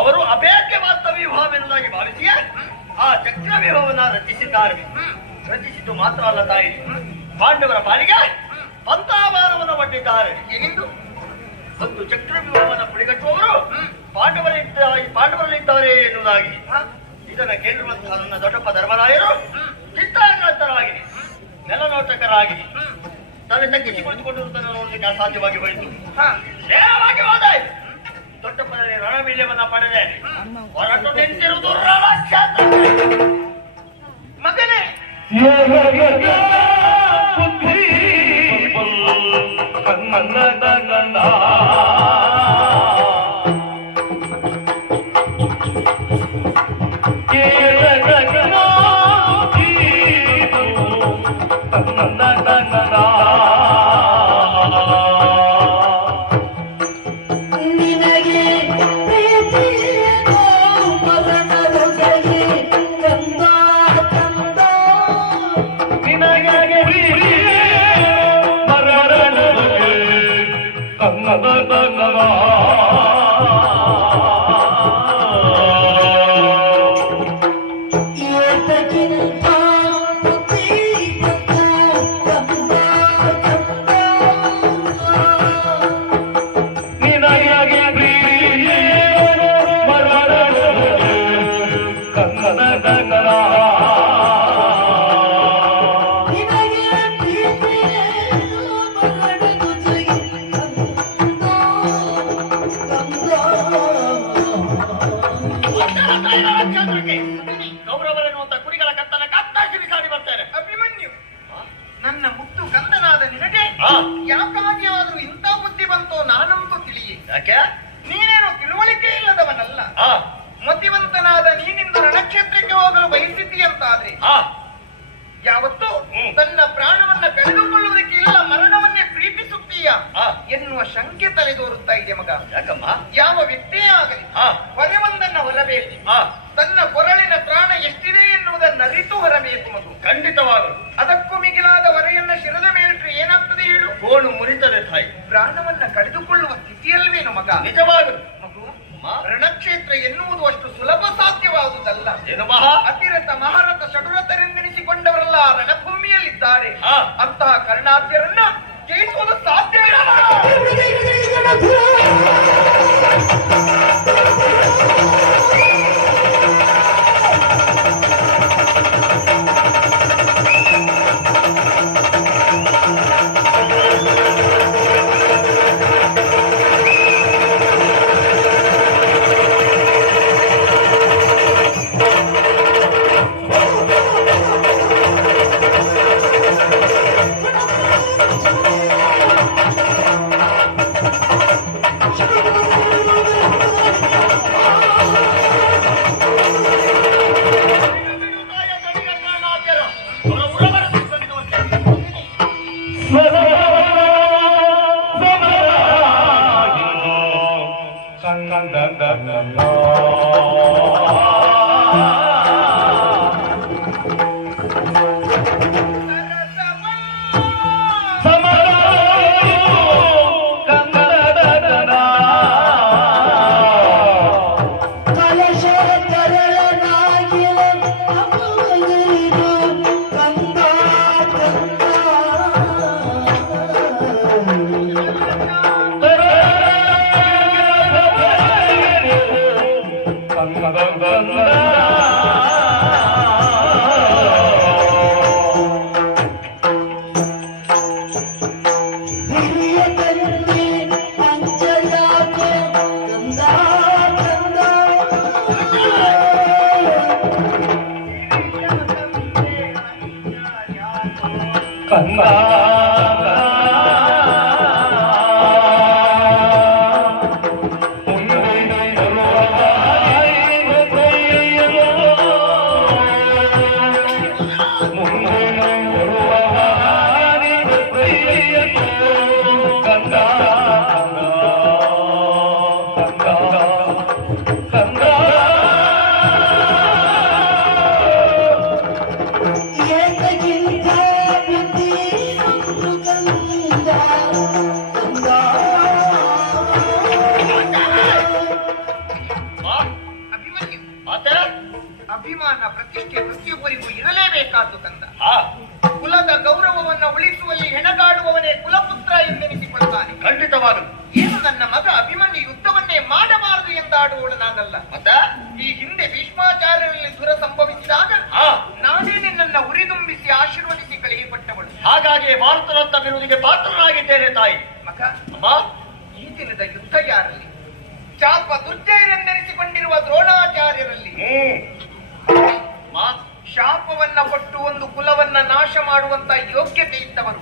ಅವರು ಅಬೇಕೆ ವಾಸ್ತವ್ಯವಾಹವೆಂದಾಗಿ ಭಾವಿಸಿ ಆ ಚಕ್ರ ವಿಭವನ ರಚಿಸಿದ್ದಾರೆ. ರಚಿಸಿದ್ದು ಮಾತ್ರ ಅಲ್ಲ ತಾಯಿ. ಪಾಂಡವರ ಪಾಲಿಗೆ ಪಂತಾಭಾರವನ್ನು ಒಡ್ಡಿದ್ದಾರೆ ಏನಿದ್ದು ಒಂದು ಚಕ್ರ ವಿವಾಹವನ್ನು ಪುಡಿಗಟ್ಟುವವರು ಪಾಂಡವರಿದ್ದ ಪಾಂಡವರಲ್ಲಿದ್ದಾರೆ ಎನ್ನುವುದಾಗಿ. ಇದನ್ನ ಕೇಳಿರುವಂತಹ ನನ್ನ ದೊಡ್ಡಪ್ಪ ಧರ್ಮರಾಯರು ಚಿತ್ತಾಗ್ರಸ್ತರಾಗಿ ನೆಲನೋಟಕರಾಗಿ ತನ್ನ ತಗ್ಗಿಸಿ ಕುಳಿತುಕೊಂಡಿರುವುದನ್ನು ನೋಡಲಿಕ್ಕೆ ಅಸಾಧ್ಯವಾಗಿ ಹೋಯಿತು. ನೇರವಾಗಿ ಹೋದಾಯ್ತು ದೊಡ್ಡಪ್ಪನಲ್ಲಿ ರಣವೀಲ್ಯವನ್ನ ಪಡೆದೆ. ಹೊರಟು ನಿಂತಿರುವುದು ಮಗನೇ. నమ్మ నమ్మ ಕ್ಷೇತ್ರಕ್ಕೆ ಕೌರವರೆನ್ನುವಂತ ಕುರಿಗಳ ಕತ್ತಲ ಕತ್ತಾಗಿ ಬಿಸಾಡಿ ಬರ್ತಾರೆ ಅಭಿಮನ್ಯು ನನ್ನ ಮುತ್ತು ಕಂದನಾದ ನಿನಗೆ ಹಾ ಯಾಕಾಗಿ ಆದ್ರೂ ಇಂಥ ಬುದ್ಧಿ ಬಂತೋ ನಾನಂತೂ ತಿಳಿಯೇ. ಯಾಕೆ? ನೀನೇನು ತಿಳುವಳಿಕೆ ಇಲ್ಲದವನಲ್ಲ. ಮತಿವಂತನಾದ ನೀನಿಂದ ರಣಕ್ಷೇತ್ರಕ್ಕೆ ಹೋಗಲು ಬಯಸಿದ್ದೀಯಂತಾದ್ರೆ. ಯಾವತ್ತು ತನ್ನ ಪ್ರಾಣವನ್ನ ಮರಣವನ್ನೇ ಹಾ. ಎನ್ನುವ ಶಂಕೆ ತಲೆದೋರುತ್ತಾ ಇದೆ ಮಗ. ಯಾಕಮ್ಮ? ಯಾವ ವ್ಯಕ್ತಿಯೇ ಆಗಲಿ. ಹೊರವೊಂದನ್ನ ಹೊರಬೇಕು. ತನ್ನ ಕೊರಳಿನ ಪ್ರಾಣ ಎಷ್ಟಿದೆ ಎನ್ನುವುದನ್ನ ಅರಿತು ಹೊರಬೇಕು ಮಗು. ಖಂಡಿತವಾಗಲು. ಅದಕ್ಕೂ ಮಿಗಿಲಾದ ಹೊರೆಯನ್ನ ಶಿರದ ಮೇಲಿಟ್ರೆ ಏನಾಗ್ತದೆ ಹೇಳು. ಗೋಣು ಮುರಿತದೆ ತಾಯಿ. ಪ್ರಾಣವನ್ನ ಕಳೆದುಕೊಳ್ಳುವ ಸ್ಥಿತಿಯಲ್ವೇನು ಮಗ? ನಿಜವಾಗಲು. ಮಗು ರಣಕ್ಷೇತ್ರ ಎನ್ನುವುದು ಅಷ್ಟು ಸುಲಭ ಸಾಧ್ಯವಾದುದಲ್ಲ. ಅತಿರಥ ಮಹಾರಥ ಷಡುರಥರೆಂದೆನಿಸಿಕೊಂಡವರೆಲ್ಲ ರಣಭೂಮಿಯಲ್ಲಿದ್ದಾರೆ. ಅಂತಹ ಕರ್ಣಾದ್ಯರನ್ನ Idiot! ಅಭಿಮಾನ ಪ್ರತಿಷ್ಠೆ ಪ್ರತಿಯೊಬ್ಬರಿಗೂ ಇರಲೇಬೇಕಾದ್ದು ತಂದ ಕುಲದ ಗೌರವವನ್ನು ಉಳಿಸುವಲ್ಲಿ ಹೆಣಗಾಡುವವನೇ ಕುಲಪುತ್ರ ಎಂದೆನಿಸಿಕೊಳ್ತಾನೆ ಖಂಡಿತವಾದ ಏನು ನನ್ನ ಮಗ ಅಭಿಮನ್ಯು ಯುದ್ಧವನ್ನೇ ಮಾಡಬಾರದು ಎಂದಾಡುವಳು ನಾನಲ್ಲ ಮತ ಈ ಹಿಂದೆ ಭೀಷ್ಮಾಚಾರ್ಯರಲ್ಲಿ ಸುರ ಸಂಭವಿಸಿದಾಗ ನಾನೇನೆ ನನ್ನ ಉರಿದುಂಬಿಸಿ ಆಶೀರ್ವದಿಸಿ ಕಳುಹಿಪಟ್ಟವಳು ಹಾಗಾಗಿ ಭಾರತರತ್ನ ಬಿರುದಿಗೆ ಪಾತ್ರನಾಗಿದ್ದೇನೆ ತಾಯಿ. ಮಗ ಅಮ್ಮ. ಈ ದಿನದ ಯುದ್ಧ ಯಾರಲ್ಲಿ? ಚಾಪ ದುರ್ಜಯರೆಂದೆನಿಸಿಕೊಂಡಿರುವ ದ್ರೋಣಾಚಾರ್ಯರಲ್ಲಿ ಶಾಪವನ್ನ ಕೊಟ್ಟು ಒಂದು ಕುಲವನ್ನ ನಾಶ ಮಾಡುವಂತ ಯೋಗ್ಯತೆ ಇದ್ದವರು.